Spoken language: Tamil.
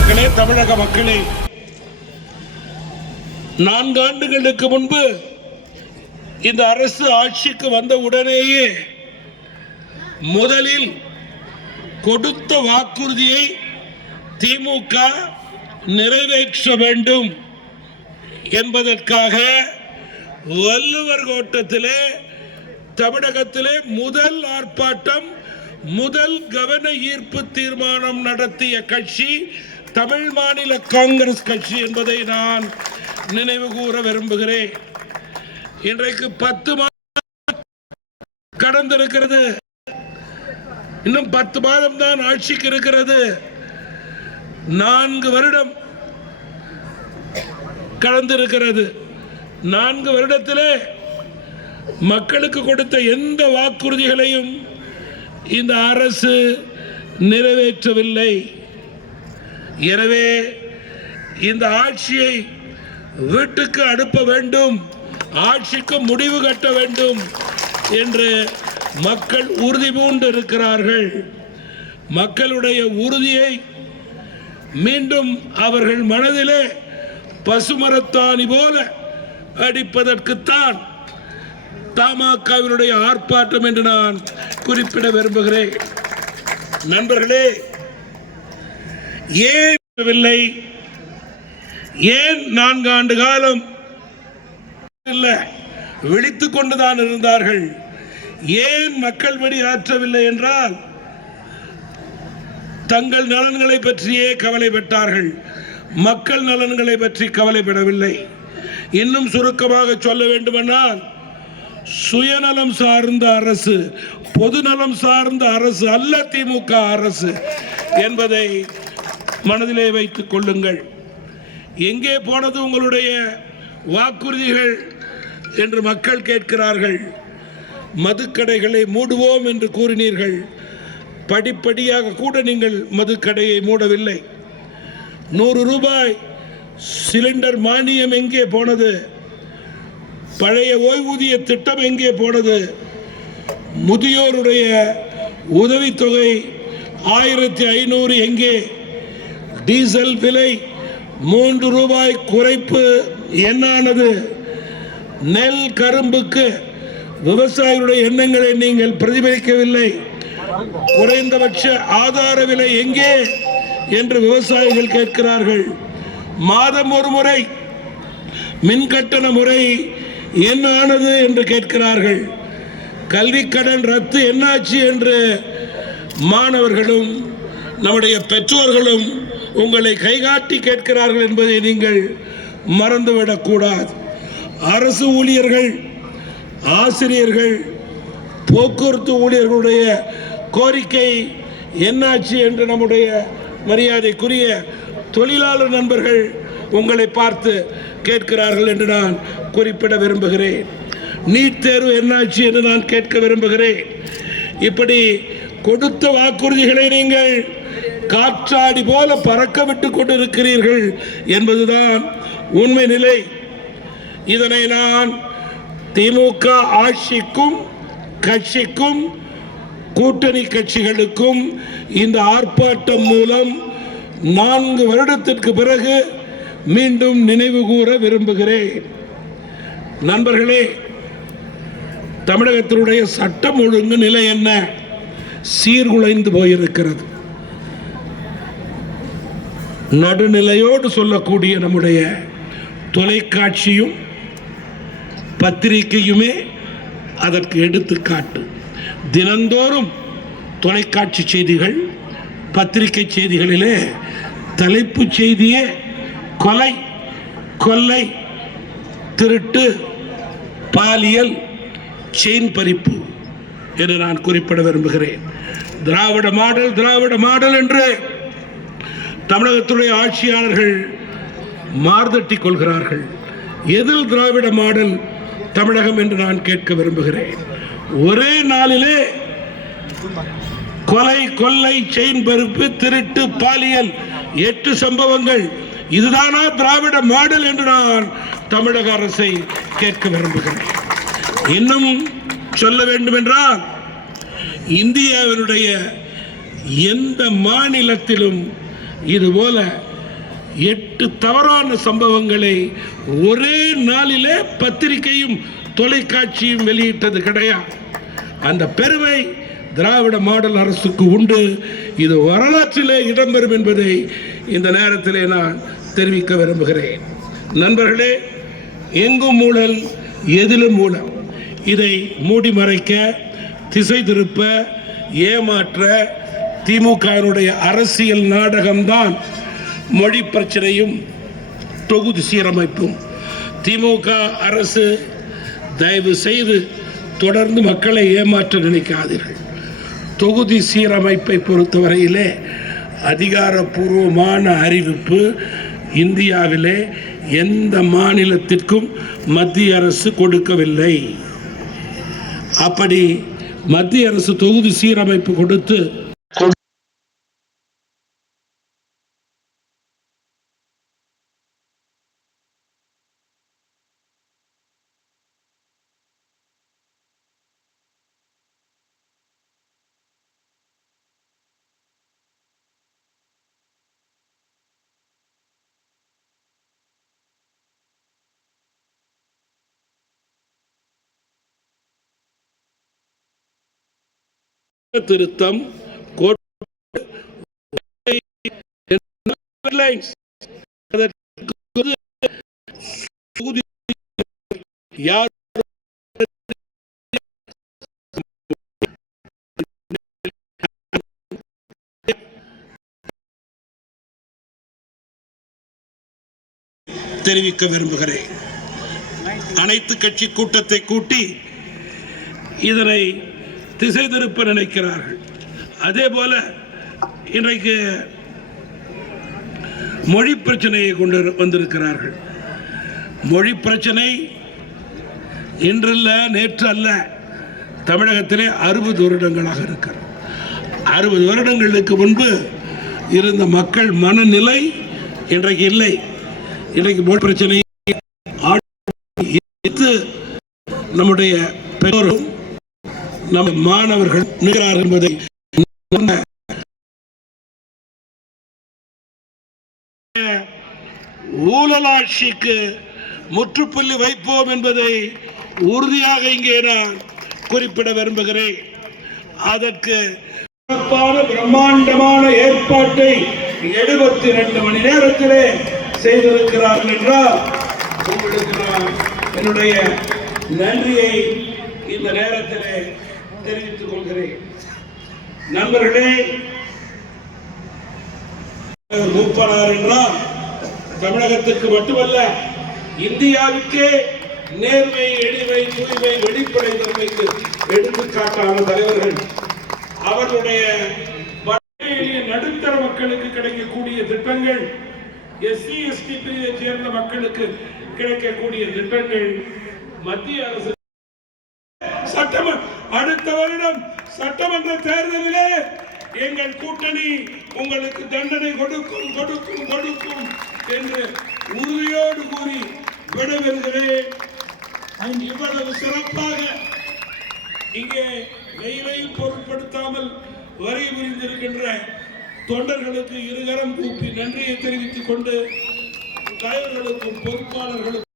பெருமக்களே தமிழக மக்களே நான்கு ஆண்டுகளுக்கு முன்பு இந்த அரசு ஆட்சிக்கு வந்த உடனேயே முதலில் கொடுத்த வாக்குறுதியை திமுக நிறைவேற்ற வேண்டும் என்பதற்காக வள்ளுவர் கோட்டத்திலே தமிழகத்திலே முதல் ஆர்ப்பாட்டம் முதல் கவன ஈர்ப்பு தீர்மானம் நடத்திய கட்சி தமிழ் மாநில காங்கிரஸ் கட்சி என்பதை நான் நினைவு கூற விரும்புகிறேன். இன்றைக்கு பத்து மாதம் கடந்திருக்கிறது. இன்னும் பத்து மாதம் தான் ஆட்சிக்கு இருக்கிறது. நான்கு வருடம் கடந்திருக்கிறது. நான்கு வருடத்திலே மக்களுக்கு கொடுத்த எந்த வாக்குறுதிகளையும் இந்த அரசு நிறைவேற்றவில்லை. எனவே இந்த ஆட்சியை வீட்டுக்கு அனுப்ப வேண்டும் ஆட்சிக்கு முடிவு கட்ட வேண்டும் என்று மக்கள் உறுதி பூண்டு இருக்கிறார்கள். மக்களுடைய உறுதியை மீண்டும் அவர்கள் மனதிலே பசுமரத்தாணி போல அடிப்பதற்குத்தான் தமாகவினுடைய ஆர்ப்பாட்டம் என்று நான் குறிப்பிட விரும்புகிறேன். நண்பர்களே ஏன் ஏன் நான்கு ஆண்டு காலம் இல்லை விழித்துக் கொண்டுதான் இருந்தார்கள்? ஏன் மக்கள் படி ஆற்றவில்லை என்றால் தங்கள் நலன்களை பற்றியே கவலைப்பட்டார்கள். மக்கள் நலன்களை பற்றி கவலைப்படவில்லை. இன்னும் சுருக்கமாக சொல்ல வேண்டுமென்றால் சுயநலம் சார்ந்த அரசு பொதுநலம் சார்ந்த அரசு அல்ல திமுக அரசு என்பதை மனதிலே வைத்துக் கொள்ளுங்கள். எங்கே போனது உங்களுடைய வாக்குறுதிகள் என்று மக்கள் கேட்கிறார்கள். மதுக்கடைகளை மூடுவோம் என்று கூறினீர்கள். படிப்படியாக கூட நீங்கள் மதுக்கடையை மூடவில்லை. நூறு ரூபாய் சிலிண்டர் மானியம் எங்கே போனது? பழைய ஓய்வூதிய திட்டம் எங்கே போனது? முதியோருடைய உதவித்தொகை ஆயிரத்தி ஐநூறு எங்கே? டீசல் விலை மூன்று ரூபாய் குறைப்பு என்னானது? நெல் கரும்புக்கு விவசாயிகளுடைய எண்ணங்களை நீங்கள் பிரதிபலிக்கவில்லை. குறைந்தபட்ச ஆதார விலை எங்கே என்று விவசாயிகள் கேட்கிறார்கள். மாதம் ஒரு முறை மின் கட்டண முறை என்ன ஆனது என்று கேட்கிறார்கள். கல்வி கடன் ரத்து என்னாச்சு என்று மாணவர்களும் நம்முடைய பெற்றோர்களும் உங்களை கைகாட்டி கேட்கிறார்கள் என்பதை நீங்கள் மறந்துவிடக்கூடாது. அரசு ஊழியர்கள் ஆசிரியர்கள் போக்குவரத்து ஊழியர்களுடைய கோரிக்கை என்னாச்சு என்று நம்முடைய மரியாதைக்குரிய தொழிலாளர் நண்பர்கள் உங்களை பார்த்து கேட்கிறார்கள் என்று நான் குறிப்பிட விரும்புகிறேன். நீட் தேர்வு என்னாச்சு என்று நான் கேட்க விரும்புகிறேன். இப்படி கொடுத்த வாக்குறுதிகளை நீங்கள் காற்றாடி போல பறக்க விட்டு கொண்டிருக்கிறீர்கள் என்பதுதான் உண்மை நிலை. இதனை நான் திமுக ஆட்சிக்கும் கட்சிக்கும் கூட்டணி கட்சிகளுக்கும் இந்த ஆர்ப்பாட்டம் மூலம் நான்கு வருடத்திற்கு பிறகு மீண்டும் நினைவு கூற விரும்புகிறேன். நண்பர்களே தமிழகத்தினுடைய சட்டம் ஒழுங்கு நிலை என்ன? சீர்குலைந்து போயிருக்கிறது. நடுநிலையோடு சொல்லக்கூடிய நம்முடைய தொலைக்காட்சியும் பத்திரிகையுமே அதற்கு எடுத்துக்காட்டு. தினந்தோறும் தொலைக்காட்சி செய்திகள் பத்திரிகை செய்திகளிலே தலைப்பு செய்தியே கொலை கொள்ளை திருட்டு பாலியல் செயின் பறிப்பு என்று நான் குறிப்பிட விரும்புகிறேன். திராவிட மாடல் திராவிட மாடல் என்று தமிழகத்துடைய ஆட்சியாளர்கள் மார்தட்டி கொள்கிறார்கள். எதில் திராவிட மாடல் தமிழகம் என்று நான் கேட்க விரும்புகிறேன். ஒரே நாளிலே கொலை கொள்ளை செயின் பருப்பு திருட்டு பாலியல் எட்டு சம்பவங்கள். இதுதானா திராவிட மாடல் என்று நான் தமிழக அரசை கேட்க விரும்புகிறேன். இன்னும் சொல்ல வேண்டும் என்றால் இந்தியாவினுடைய எந்த மாநிலத்திலும் இதுபோல எட்டு தவறான சம்பவங்களை ஒரே நாளிலே பத்திரிகையும் தொலைக்காட்சியும் வெளியிட்டது கிடையாது அந்த பெருமை திராவிட மாடல் அரசுக்கு உண்டு. இது வரலாற்றிலே இடம்பெறும் என்பதை இந்த நேரத்திலே நான் தெரிவிக்க விரும்புகிறேன். நண்பர்களே எங்கும் ஊழல் எதிலும் ஊழல். இதை மூடி மறைக்க திசை திருப்ப ஏமாற்ற திமுகவினுடைய அரசியல் நாடகம்தான் மொழி பிரச்சனையும் தொகுதி சீரமைப்பும். திமுக அரசு தயவு செய்து தொடர்ந்து மக்களை ஏமாற்ற நினைக்காதீர்கள். தொகுதி சீரமைப்பை பொறுத்தவரையிலே அதிகாரப்பூர்வமான அறிவிப்பு இந்தியாவிலே எந்த மாநிலத்திற்கும் மத்திய அரசு கொடுக்கவில்லை. அப்படி மத்திய அரசு தொகுதி சீரமைப்பு கொடுத்து திருத்தம் யார் தெரிவிக்க விரும்புகிறேன். அனைத்து கட்சி கூட்டத்தை கூட்டி இதனை திசை திருப்ப நினைக்கிறார்கள். அதே போல இன்றைக்கு மொழி பிரச்சனையை கொண்டு வந்திருக்கிறார்கள். மொழி பிரச்சனை இன்றல்ல நேற்று அல்ல தமிழகத்திலே அறுபது வருடங்களாக இருக்கிறது. அறுபது வருடங்களுக்கு முன்பு இருந்த மக்கள் மனநிலை இன்றைக்கு இல்லை. இன்றைக்கு மொழி பிரச்சனை எதிர்த்து நம்முடைய பெற்றோரும் நம் மாணவர்கள் நிகழார் என்பதை ஊழலாட்சிக்கு முற்றுப்புள்ளி வைப்போம் என்பதை உறுதியாக இங்கே நான் குறிப்பிட விரும்புகிறேன். அதற்கு சிறப்பான பிரம்மாண்டமான ஏற்பாட்டை எழுபத்தி ரெண்டு மணி நேரத்திலே செய்திருக்கிறார்கள் என்றால் உங்களுக்கு நான் என்னுடைய நன்றியை இந்த நேரத்திலே தெரிவித்துக் கொள்கிறேன். நண்பர்களே மூப்பனார் என்றால் தமிழகத்திற்கு மட்டுமல்ல இந்தியாவுக்கே நேர்மை எளிமை தூய்மை வெளிப்படை தன்மைக்கு எடுத்துக்காட்டான தலைவர்கள் அவர்களுடைய நடுத்தர மக்களுக்கு கிடைக்கக்கூடிய திட்டங்கள் எஸ்சி எஸ்டி பிரிவை சேர்ந்த மக்களுக்கு கிடைக்கக்கூடிய திட்டங்கள் மத்திய அரசு சட்டமன்ற அடுத்த வருடம் சட்டமன்ற தேர்தலிலே எங்கள் கூட்டணி உங்களுக்கு தண்டனை கொடுக்கும் கொடுக்கும் கொடுக்கும் என்று உறுதியோடு கூறி விடைபெறுகிறேன். இவ்வளவு சிறப்பாக இங்கே வெயிலையும் பொருட்படுத்தாமல் வரி புரிந்திருக்கின்ற தொண்டர்களுக்கு இருகரம் கூப்பி நன்றியை தெரிவித்துக் கொண்டு தலைவர்களுக்கும் பொறுப்பாளர்களுக்கும்